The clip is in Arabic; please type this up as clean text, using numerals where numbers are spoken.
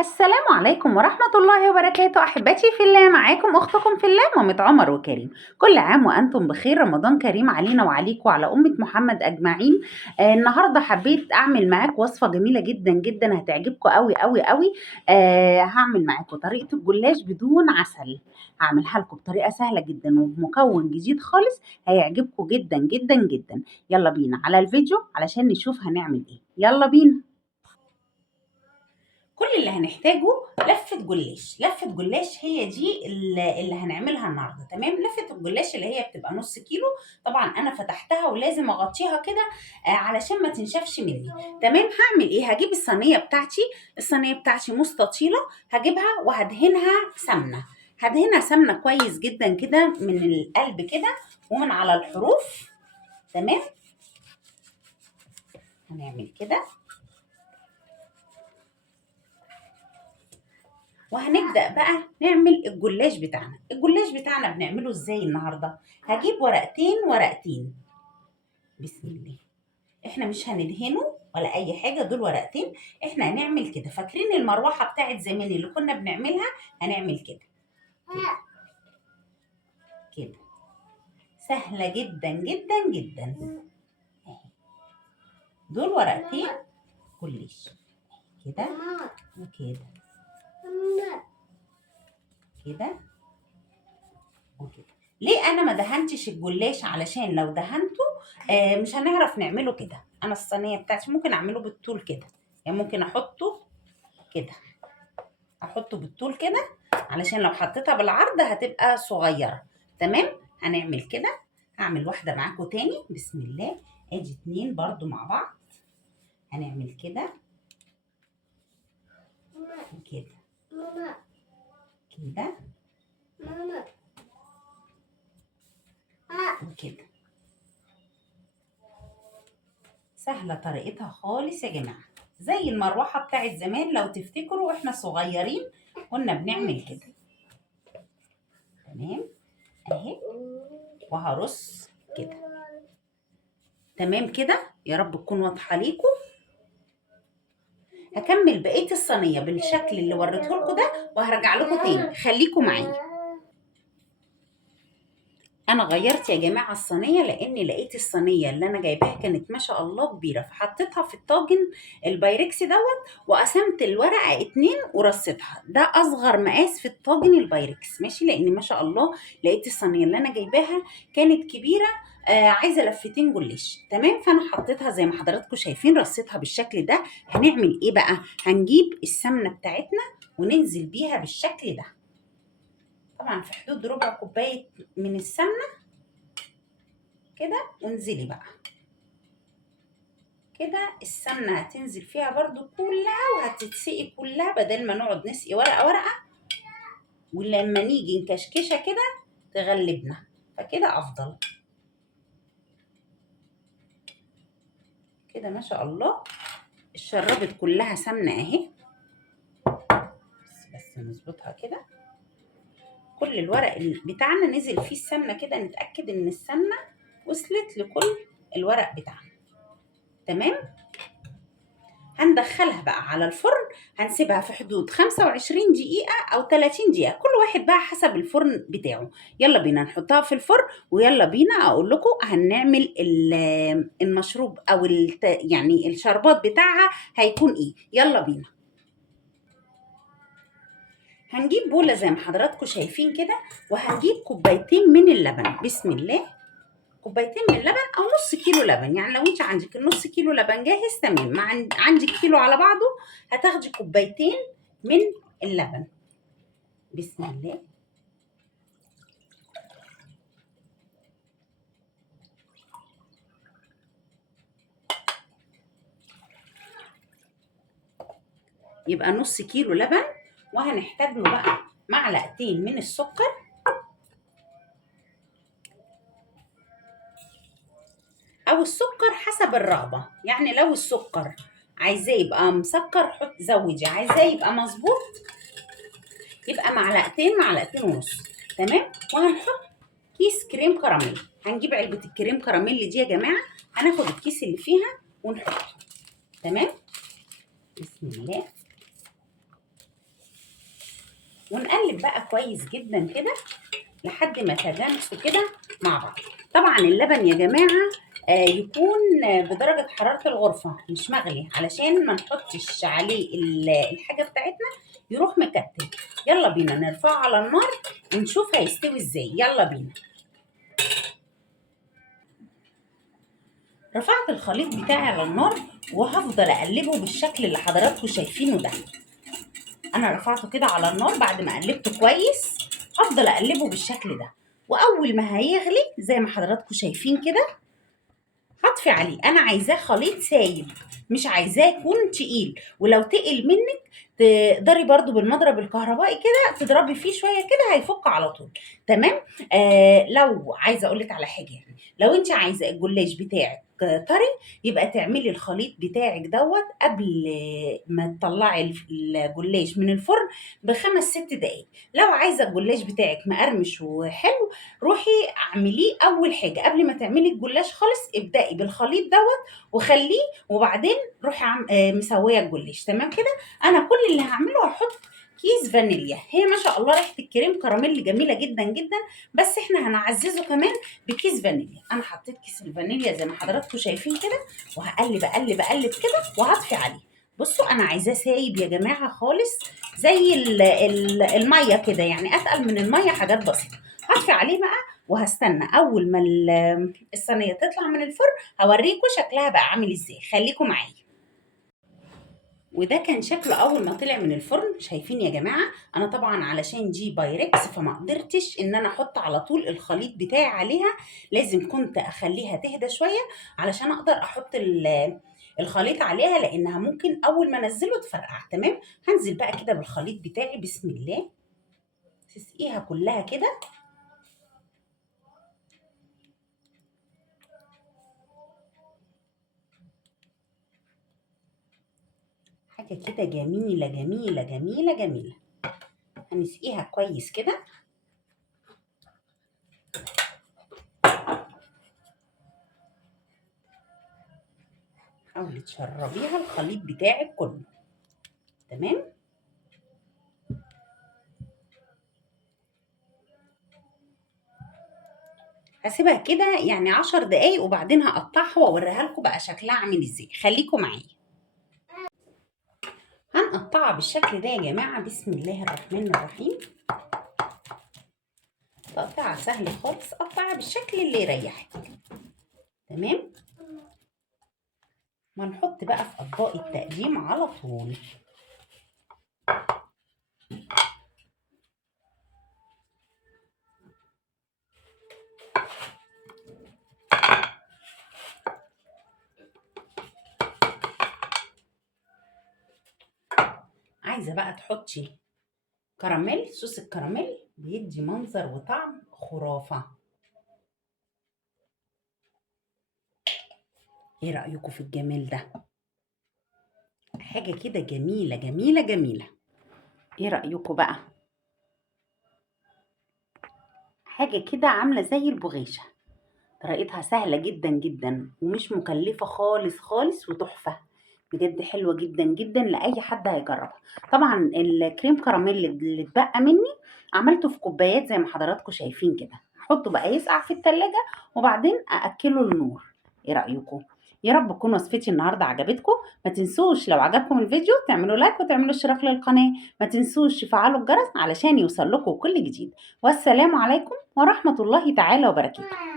السلام عليكم ورحمة الله وبركاته. أحبتي في الله، معاكم أختكم في الله مامة عمر وكريم. كل عام وأنتم بخير، رمضان كريم علينا وعليكم وعلى أمة محمد أجمعين. النهاردة حبيت أعمل معاكم وصفة جميلة جدا جدا هتعجبكم قوي قوي قوي. هعمل معاكم طريقة الجلاش بدون عسل. هعملها لكم بطريقة سهلة جدا وبمكون جديد خالص هيعجبكم جدا جدا جدا. يلا بينا على الفيديو علشان نشوف هنعمل إيه. يلا بينا. كل اللي هنحتاجه لفة جلاش. لفة جلاش هي دي اللي هنعملها النهارده. تمام. لفة الجلاش اللي هي بتبقى نص كيلو. طبعا انا فتحتها ولازم اغطيها كده علشان ما تنشفش مني. تمام. هعمل ايه؟ هجيب الصينية بتاعتي. الصينية بتاعتي مستطيلة. هجيبها وهدهنها سمنة. هدهنها سمنة كويس جدا كده من القلب كده ومن على الحروف. تمام. هنعمل كده وهنبدأ بقى نعمل الجلاش بتاعنا. الجلاش بتاعنا بنعمله ازاي النهارده؟ هجيب ورقتين ورقتين. بسم الله. احنا مش هندهنه ولا اي حاجه، دول ورقتين. احنا هنعمل كده. فاكرين المروحه بتاعت زمان اللي كنا بنعملها؟ هنعمل كده كده. سهله جدا جدا جدا. دول ورقتين جلاش كده وكده كده وكده. ليه انا ما دهنتش الجلاش؟ علشان لو دهنته مش هنعرف نعمله كده. انا الصينيه بتاعتي ممكن اعمله بالطول كده، يعني ممكن احطه كده، احطه بالطول كده علشان لو حطيتها بالعرض هتبقى صغيره. تمام. هنعمل كده. هعمل واحده معاكم تاني. بسم الله. ادي اتنين برضو مع بعض. هنعمل كده وكده كده وكده. سهلة طريقتها خالص يا جماعة، زي المروحة بتاعت زمان. لو تفتكروا احنا صغيرين كنا بنعمل كده. تمام اهي. وهرص كده. تمام كده. يا رب تكون واضحة ليكم. هكمل بقية الصينية بالشكل اللي وريته لكم ده وهرجع لكم تاني. خليكم معايا. انا غيرت يا جماعه الصينيه لاني لقيت الصينيه اللي انا جايباها كانت ما شاء الله كبيره، فحطيتها في الطاجن البايركس وقسمت الورقه اتنين ورصيتها. ده اصغر مقاس في الطاجن البايركس. ماشي. لان ما شاء الله لقيت الصينيه اللي انا جايباها كانت كبيره. عايزه لفتين جلاش. تمام. فانا حطيتها زي ما حضراتكم شايفين، رصيتها بالشكل ده. هنعمل ايه بقى؟ هنجيب السمنه بتاعتنا وننزل بيها بالشكل ده. طبعا في حدود ربع كوبايه من السمنه كده. وانزلي بقى كده. السمنه هتنزل فيها برضو كلها وهتتسقي كلها، بدل ما نقعد نسقي ورقه ورقه ولما نيجي نكشكشها كده تغلبنا. فكده افضل كده. ما شاء الله اتشربت كلها سمنه اهي. بس نظبطها كده. كل الورق بتاعنا نزل فيه السمنه كده. نتاكد ان السمنه وصلت لكل الورق بتاعنا. تمام. هندخلها بقى على الفرن. هنسيبها في حدود 25 دقيقة أو 30 دقيقة، كل واحد بقى حسب الفرن بتاعه. يلا بينا نحطها في الفرن ويلا بينا أقول لكم هنعمل المشروب أو يعني الشربات بتاعها هيكون إيه. يلا بينا. هنجيب بولة زي ما حضراتكم شايفين كده، وهنجيب كوبايتين من اللبن. بسم الله. كوبايتين من اللبن او نص كيلو لبن. يعني لو انت عندك النص كيلو لبن جاهز تمام. ما عندك كيلو على بعضه هتاخدي كوبايتين من اللبن. بسم الله. يبقى نص كيلو لبن. وهنحتاج له بقى معلقتين من السكر او السكر حسب الرغبه. يعني لو السكر عايزاه يبقى مسكر حط زودي، عايزاه يبقى مظبوط يبقى معلقتين معلقتين ونص. تمام. وهنحط كيس كريم كراميل. هنجيب علبة الكريم كراميل دي يا جماعة، هناخد الكيس اللي فيها ونحطه. تمام. بسم الله. بقى كويس جدا كده لحد ما تجانسوا كده مع بعض. طبعا اللبن يا جماعه يكون بدرجه حراره الغرفه مش مغلي، علشان ما نحطش عليه الحاجه بتاعتنا يروح مكتل. يلا بينا نرفعه على النار ونشوف هيستوي ازاي. يلا بينا. رفعت الخليط بتاعي على النار وهفضل اقلبه بالشكل اللي حضراتكم شايفينه ده. انا رفعته كده على النار بعد ما قلبته كويس، هفضل اقلبه بالشكل ده. واول ما هيغلي زي ما حضراتكم شايفين كده هطفي عليه. انا عايزاه خليط سايب، مش عايزاه يكون تقيل. ولو تقل منك تقدري برضو بالمضرب الكهربائي كده تضربي فيه شويه كده هيفك على طول. تمام. لو عايزه اقول لك على حاجه، يعني لو انت عايزه الجلاش بتاعك طري يبقى تعملي الخليط بتاعك دوت قبل ما تطلعي الجلاش من الفرن بخمس ست دقايق. لو عايزه الجلاش بتاعك مقرمش وحلو روحي اعمليه اول حاجه قبل ما تعملي الجلاش خالص. ابدأي بالخليط دوت وخليه، وبعدين روحي مسويه الجلاش. تمام كده. انا كل اللي هعمله هحط كيس فانيليا. هي ما شاء الله ريحه الكريم كراميل جميله جدا جدا، بس احنا هنعززه كمان بكيس فانيليا. انا حطيت كيس الفانيليا زي ما حضراتكم شايفين كده، وهقلب اقلب اقلب كده وهطفي عليه. بصوا انا عايزاه سايب يا جماعه خالص، زي الميه كده، يعني اتقل من الميه حاجات بسيطه. هطفي عليه بقى وهستنى اول ما الصينيه تطلع من الفرن هوريكم شكلها بقى عامل ازاي. خليكم معايا. وده كان شكله اول ما طلع من الفرن. شايفين يا جماعه، انا طبعا علشان دي بايركس فما قدرتش ان انا احط على طول الخليط بتاعي عليها، لازم كنت اخليها تهدى شويه علشان اقدر احط الخليط عليها، لانها ممكن اول ما انزله تفرقع. تمام. هنزل بقى كده بالخليط بتاعي. بسم الله. تسقيها كلها كده. حاجه كده جميله جميله جميله جميله. هنسقيها كويس كده. حاولي تشربيها الخليط بتاعك كله. تمام. هسيبها كده يعني 10 دقايق وبعدين هقطعها واوريها لكم بقى شكلها عامل ازاي. خليكم معايا. هنقطعها بالشكل ده يا جماعه. بسم الله الرحمن الرحيم. تقطيعها سهل خالص، قطعها بالشكل اللي يريحك. تمام. وهنحط بقى في اطباق التقديم على طول. عايزه بقى تحطي كراميل. صوص الكراميل بيدي منظر وطعم خرافه. ايه رأيكم في الجمال ده؟ حاجة كده جميلة جميلة جميلة. ايه رأيكم بقى؟ حاجة كده عاملة زي البغيشة. طريقتها سهلة جدا جدا ومش مكلفة خالص خالص، وتحفة بجد حلوة جدا جدا لأي حد هيجربها. طبعا الكريم كراميل اللي اتبقى مني عملته في كوبايات زي ما حضراتكم شايفين كده. هحطه بقى يسقع في التلاجة وبعدين أأكله النور. ايه رأيكم؟ يا رب تكون وصفتي النهارده عجبتكم. ما تنسوش لو عجبكم الفيديو تعملوا لايك وتعملوا اشتراك للقناة. ما تنسوش تفعلوا الجرس علشان يوصل لكم كل جديد. والسلام عليكم ورحمة الله تعالى وبركاته.